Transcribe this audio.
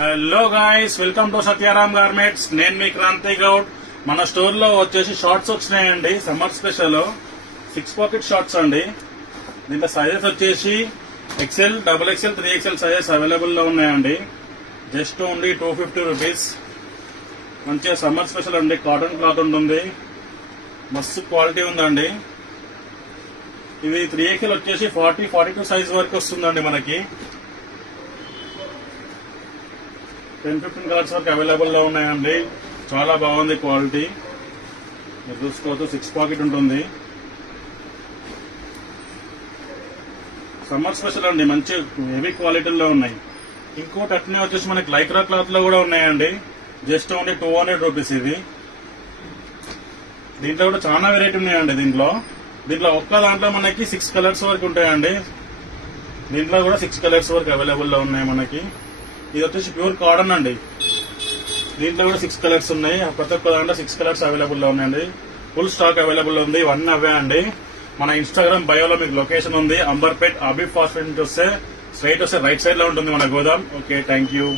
Hello guys, welcome to Satyaram Garments. నేను మీ క్రాంతి గౌడ్. మన స్టోర్ లో వచ్చేసి షార్ట్స్ వచ్చినాయండి. సమ్మర్ స్పెషల్ 6 పాకెట్ షార్ట్స్ అండి. దీంట్లో సైజెస్ వచ్చేసి XL, XXL, 3XL sizes available లో ఉన్నాయండి. Just only 250 rupees. మంచిగా సమ్మర్ స్పెషల్ అండి. కాటన్ క్లాత్ ఉంటుంది, మస్తు క్వాలిటీ ఉందండి. ఇది 3XL వచ్చేసి 40-42 సైజ్ వరకు వస్తుందండి. మనకి 10-15 కలర్స్ వరకు అవైలబుల్ లో ఉన్నాయండి. చాలా బాగుంది క్వాలిటీ. మీరు చూసుకోవచ్చు, 6 పాకెట్ ఉంటుంది. సమ్మర్ స్పెషల్ అండి, మంచి హెవీ క్వాలిటీలో ఉన్నాయి. ఇంకోటి అట్నే వచ్చేసి మనకి లైక్రా క్లాత్ లో కూడా ఉన్నాయండి. జస్ట్ ఓన్లీ 200 రూపీస్ ఇది. దీంట్లో కూడా చాలా వెరైటీ ఉన్నాయండి. దీంట్లో ఒక్క దాంట్లో మనకి 6 కలర్స్ వరకు ఉంటాయండి. దీంట్లో కూడా 6 కలర్స్ వరకు అవైలబుల్ లో ఉన్నాయి మనకి. ఇది వచ్చేసి ప్యూర్ కాటన్ అండి. దీంట్లో కూడా 6 కలర్స్ ఉన్నాయి. ప్రతి ఒక్క దాంట్లో 6 కలర్స్ అవైలబుల్ లో ఉన్నాయండి. ఫుల్ స్టాక్ అవైలబుల్ ఉంది. ఇవన్నీ అవే అండి. మన ఇన్స్టాగ్రామ్ బయోలో మీకు లొకేషన్ ఉంది. అంబర్పేట్ అబీ ఫాస్ట్ ఫుడ్ వస్తే స్ట్రైట్ వస్తే రైట్ సైడ్ లో ఉంటుంది మన గోదాం. Okay, thank you.